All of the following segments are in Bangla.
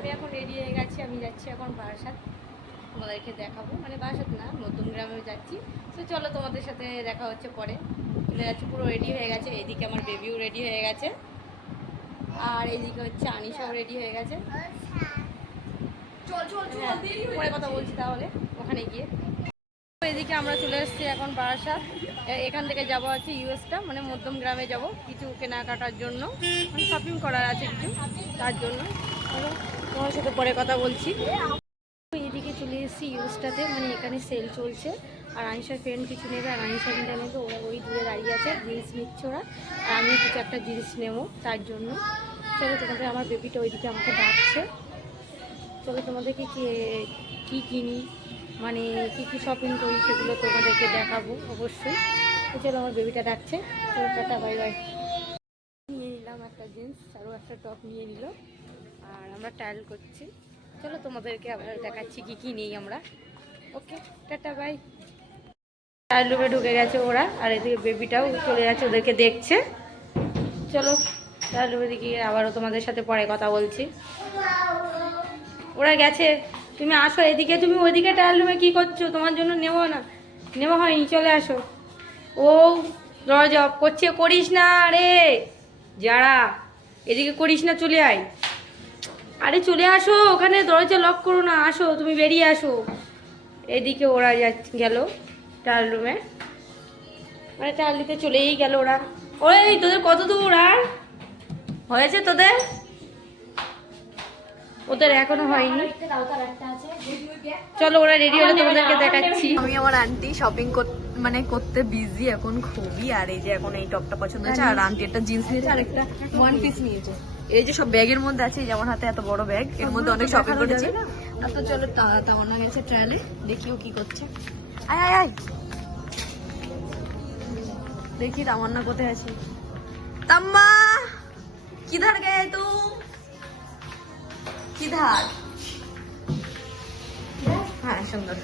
আমি এখন রেডি হয়ে গেছি, আমি যাচ্ছি এখন বারাসাত, তোমাদেরকে দেখাবো, মানে বারাসাত না মধ্যমগ্রামে যাচ্ছি। তো চলো তোমাদের সাথে দেখা হচ্ছে পরে। চলে যাচ্ছি, পুরো রেডি হয়ে গেছে, এইদিকে আমার বেবিও রেডি হয়ে গেছে, আর এইদিকে হচ্ছে আনিশাও রেডি হয়ে গেছে। পরে কথা বলছি তাহলে ওখানে গিয়ে। এদিকে আমরা চলে এসেছি এখন বারাসাত, এখান থেকে যাবো হচ্ছে ইউএসটা, মানে মধ্যমগ্রামে যাব কিছু কেনাকাটার জন্য, মানে শপিং করার আছে কিছু, তার জন্য তোমার সাথে পরে কথা বলছি। এদিকে চলে এসেছি ইউএসটাতে, মানে এখানে সেল চলছে, আর আনিশার ফ্রেন্ড কিছু নেবে, আর আনিশা কিনটা নেবে, ওরা ওই দূরে দাঁড়িয়ে আছে, জিনিস নিচ্ছে ওরা, আর আমি কিছু একটা জিনিস নেবো তার জন্য। চলো তোমাদের, আমার বেবিটা ওইদিকে আমাকে ডাকছে, চলো তোমাদেরকে কি কিনি, মানে কি শপিং করি সেগুলো তোমাদেরকে দেখাবো অবশ্যই। তো চলো, আমার বেবিটা ডাকছে, চলো টাটা বাই বাই। নিয়ে নিলাম একটা জিন্স, আরও একটা টপ নিয়ে নিল, আর আমরা ট্রায়াল করছি। চলো তোমাদেরকে আবার দেখাচ্ছি কি নেই আমরা। ওকে, টাটা বাই। ট্রায়াল রুমে ঢুকে গেছে ওরা, আর এদিকে বেবিটাও চলে যাচ্ছে, ওদেরকে দেখছে। চলো ট্রায়াল রুমে দিকে আবারও তোমাদের সাথে পরে কথা বলছি। ওরা গেছে, তুমি আসো এদিকে, তুমি ওইদিকে ট্রায়াল রুমে কী করছো? তোমার জন্য নেবো না, নেওয়া হয়নি, চলে আসো। ও দরজা অফ করছে, করিস না রে, যারা এদিকে করিস না, চলে আয়। আরে চলে আসো, ওখানে দরজা লক করো না, আসো, তুমি বেরিয়ে আসো। এদিকে ওরা গেল ট্রায়াল রুমে, মানে ট্রায়াল দিতে চলেই গেল ওরা। ওই তোদের কত দূর আর হয়েছে তোদের? ওদের এখনো হয়নি। চলো ওরা রেডি হলে তোমাদেরকে দেখাচ্ছি। আমি আমার আন্টি শপিং মানে করতে বিজি এখন খুবই, আর এই যে এখন এই টপটা পছন্দ হয়েছে, আর আন্টি একটা জিন্স নিয়েছে আর একটা ওয়ান পিস নিয়েছে। এই যে সব ব্যাগের মধ্যে আছে, যেমন হাতে এত বড় ব্যাগ, এর মধ্যে অনেক শপিং করেছি। আর তো চলো তামান্না গেছে ট্রায়ালে, দেখিও কি করছে। আয় আয় আয়, দেখি তামান্না কোথায় আছে। তাম্মা কিধার গে তু, কিধার? হ্যাঁ সুন্দর,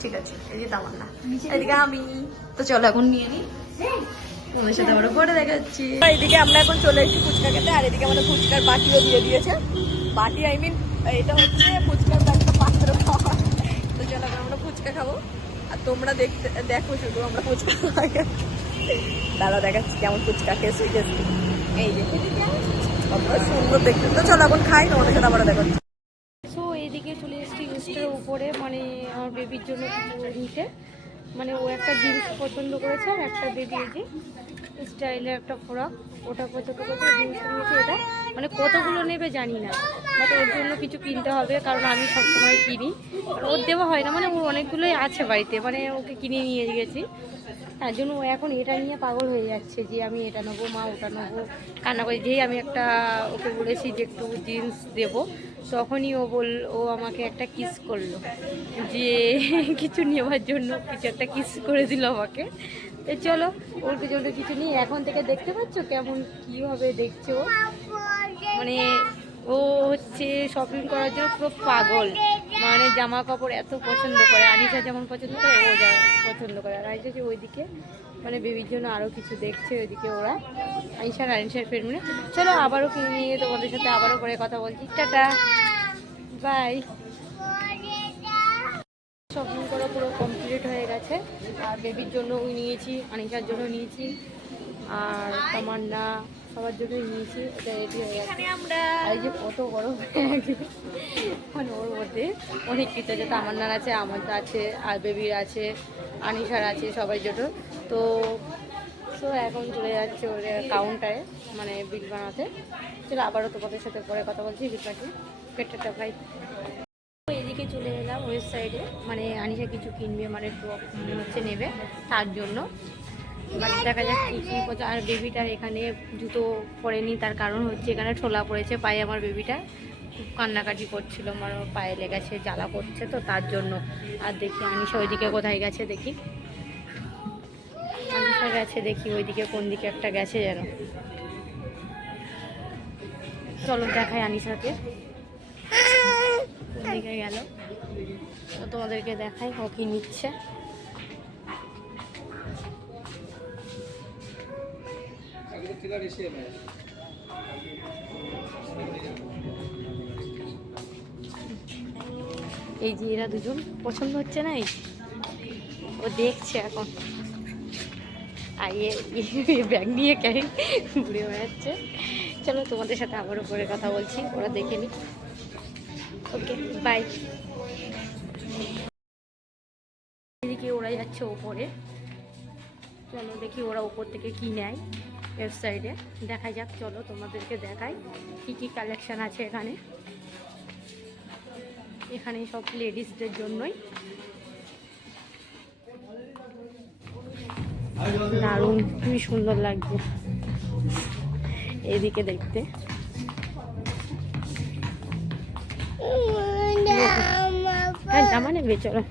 ঠিক আছে। এই যে তামান্না, এদিকে আমি। তো চলো এখন নিয়ে নিই, তোমাদের সাথে আমরা পরে দেখাচ্ছি। এইদিকে আমরা এখন চলে এসেছি ফুচকা খেতে, আর এদিকে আমাদের ফুচকার বাটিও দিয়ে দিয়েছে। বাটি আই মিন এটা হচ্ছে ফুচকার একটা পাত্র খাওয়া। তো চলো আমরা ফুচকা খাবো, আর তোমরা দেখো শুধু আমরা ফুচকা খাই। দাদা দেখাচ্ছি কেমন ফুচকা খেয়েছি। এই যে কত সুন্দর দেখতে। তো চলো এখন খাই, তোমাদের সাথে আবার দেখাচ্ছি। সো এইদিকে চলে এসেছি ইউজটার উপরে, মানে আমার বেবির জন্য কিছু নিতে, মানে ও একটা জিন্স পছন্দ করেছে, আর একটা বেবি এই যে স্টাইলের একটা ফ্রক, ওটা পছন্দ করেছে, জিন্স নিয়েছে। এটা মানে কতগুলো নেবে জানি না, বাট ওর জন্য কিছু কিনতে হবে, কারণ আমি সবসময় কিনি, ওর দেওয়া হয় না, মানে ওর অনেকগুলোই আছে বাড়িতে, মানে ওকে কিনে নিয়ে গেছি, তার জন্য ও এখন এটা নিয়ে পাগল হয়ে যাচ্ছে যে আমি এটা নেবো, মা ওটা নেবো, কান্না করে। যেই আমি একটা ওকে বলেছি যে একটু জিন্স দেবো, তখনই ও আমাকে একটা কিস করলো, যে কিছু নেওয়ার জন্য কিছু একটা কিস করে দিল আমাকে। তো চলো ওর জন্য কিছু নিই, এখন থেকে দেখতে পাচ্ছ কেমন কীভাবে দেখছো, মানে ও হচ্ছে শপিং করার জন্য পুরো পাগল, মানে জামা কাপড় এত পছন্দ করে, আনিশা যেমন পছন্দ করে ও যা পছন্দ করে। আর আনিশা যে ওইদিকে মানে বেবির জন্য আরও কিছু দেখছে, ওইদিকে ওরা আনিশার ফ্রেন্ড মানে। চলো আবারও কিনে নিয়ে তোমাদের সাথে আবারও পরে কথা বলছি, টাটা বাই। শপিং করা পুরো কমপ্লিট হয়ে গেছে, আর বেবির জন্য নিয়েছি, আনিশার জন্য নিয়েছি, আর তামান্না সবার জন্যই নিয়েছি। এটা রেডি হয়ে গেছে আমরা, এই যে কত বড় ব্যাগ, মানে ওর মধ্যে অনেক কিছু আছে, তামান্নার আছে, আমার আছে, আর বেবির আছে, আনিশার আছে, সবার জন্য। তো এখন চলে যাচ্ছে ওর কাউন্টারে, মানে বিল বানাতে। চলো আবারও তোমাদের সাথে পরে কথা বলছি, বিল বানিয়ে পেটটা ভাই। এদিকে চলে এলাম ওয়েস্ট সাইডে, মানে আনিশা কিছু কিনবে, মানে টপ হচ্ছে নেবে, তার জন্য। এবার দেখা যাক কী কী করছে। আর বেবিটার এখানে জুতো পরেনি, তার কারণ হচ্ছে এখানে ঠোলা পড়েছে পায়ে, আমার বেবিটা খুব কান্নাকাটি করছিল, আমার পায়ে লেগেছে, জ্বালা করছে, তো তার জন্য। আর দেখি আনিশা ওইদিকে কোথায় গেছে, দেখি আনিশা গেছে, দেখি ওইদিকে কোন দিকে একটা গেছে যেন। চলো দেখাই আনিশাকে কোন দিকে গেল, তো তোমাদেরকে দেখাই ও কি নিচ্ছে। এই যে এরা দুজন পছন্দ হচ্ছে না, এই ও দেখছে এখন। আর ব্যাগ নিয়ে ক্যারি ঘুরে বেড়াচ্ছে। চলো তোমাদের সাথে আবার উপরে কথা বলছি, ওরা দেখে নি। Okay bye. এদিকে ওরা যাচ্ছে ওপরে, চলো দেখি ওরা উপর থেকে কি নেয়। ওয়েবসাইটে দেখা যাক, চলো তোমাদেরকে দেখাই কি কি কালেকশন আছে এখানে। এখানে সব লেডিসদের জন্যই, দারুণ খুবই সুন্দর লাগছে এদিকে দেখতে। হ্যাঁ জামা নেবে, চলো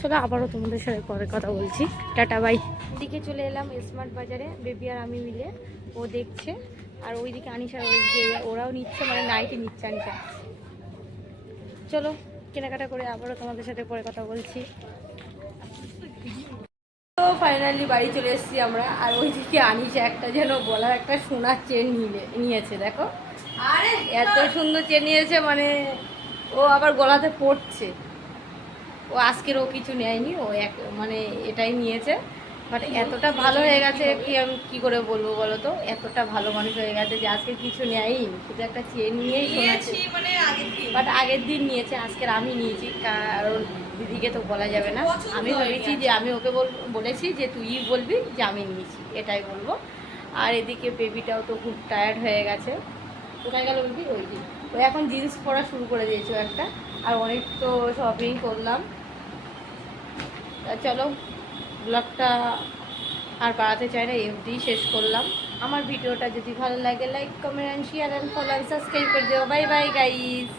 চলো আবারও তোমাদের সাথে পরে কথা বলছি, টাটা বাই। এদিকে চলে এলাম স্মার্ট বাজারে, বেবি আর আমি মিলে। ও দেখছে, আর ওইদিকে আনিশা, ওই যে ওরাও নিচ্ছে, মানে নাইটি নিচ্ছে আনিশা। চলো কেনাকাটা করে আবারও তোমাদের সাথে পরে কথা বলছি। তো ফাইনালি বাড়ি চলে এসেছি আমরা। আর ওইদিকে আনিশা একটা যেন বলার একটা সোনার চেন নিয়েছে, দেখো এত সুন্দর চেন নিয়েছে, মানে ও আবার গলাতে পড়ছে। ও আজকের ও কিছু নেয়নি, ও মানে এটাই নিয়েছে। বাট এতটা ভালো হয়ে গেছে কি আমি কী করে বলবো বলো তো, এতটা ভালো মানুষ হয়ে গেছে যে আজকে কিছু নেয়নি, শুধু একটা চেন নিয়েই শোনাচ্ছে। বাট আগের দিন নিয়েছে, আজকের আমি নিয়েছি, কারণ দিদিকে তো বলা যাবে না। আমি ভেবেছি যে আমি ওকে বলেছি যে তুই বলবি যে আমি নিয়েছি, এটাই বলবো। আর এদিকে বেবিটাও তো খুব টায়ার্ড হয়ে গেছে। কোথায় গেল বেবি? ওই দিন ও এখন জিন্স পরা শুরু করে দিয়েছে একটা। আর অনেক তো শপিং করলাম। চলো ব্লগটা আর বাড়াতে চাই না, এমনি শেষ করলাম। আমার ভিডিওটা যদি ভালো লাগে like comment and share and follow and subscribe করে দিও। Bye bye guys.